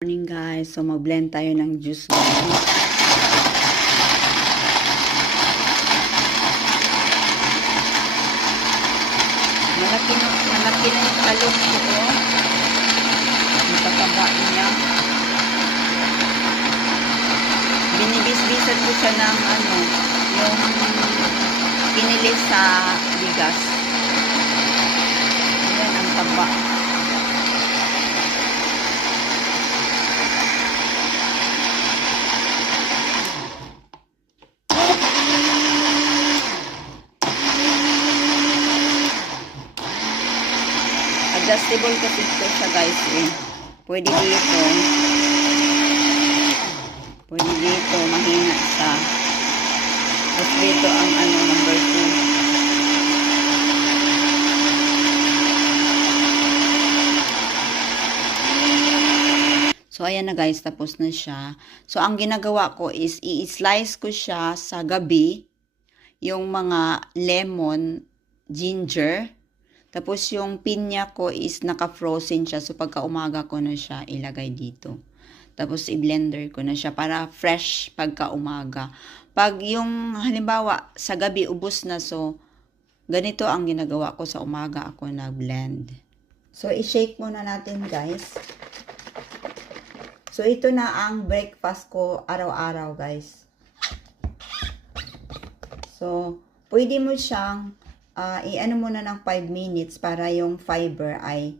Morning guys, so mag-blend tayo ng juice guys. Malaki na yung talong ko. Ang tataba niya. Binibis-bisan ko siya ng yung kinilis sa bigas. Ayan ang taba. Adjustable kasi ito siya guys eh. Pwede dito mahina siya. Tapos dito ang number 2. So ayan na guys, tapos na siya. So ang ginagawa ko is i-slice ko siya sa gabi. Yung mga lemon, ginger. Tapos yung pinya ko is naka-frozen siya. So pagka umaga ko na siya ilagay dito. Tapos i-blender ko na siya para fresh pagka umaga. Pag yung halimbawa sa gabi ubos na, so ganito ang ginagawa ko sa umaga ako na-blend. So i-shake muna natin guys. So ito na ang breakfast ko araw-araw guys. So pwede mo siyang i-ano muna ng 5 minutes para yung fiber ay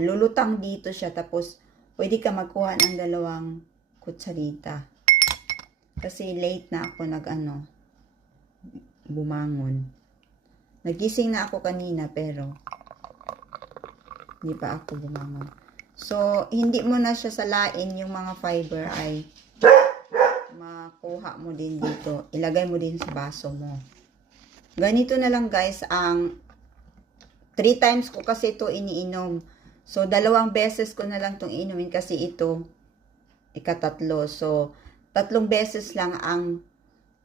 lulutang dito siya. Tapos, pwede ka magkuha ng 2 kutsarita. Kasi late na ako bumangon. Nagising na ako kanina pero hindi pa ako bumangon. So, hindi mo na siya salain yung mga fiber ay makuha mo din dito. Ilagay mo din sa baso mo. Ganito na lang guys, ang 3 times ko kasi ito iniinom. So, 2 beses ko na lang itong inumin kasi ito, ika-3. So, 3 beses lang ang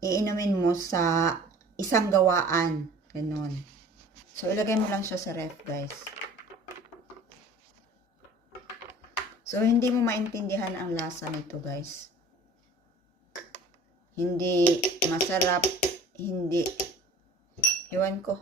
iinumin mo sa isang gawaan. Ganon. So, ilagay mo lang siya sa ref guys. So, hindi mo maintindihan ang lasa nito guys. Hindi masarap, hindi. Iwan ko.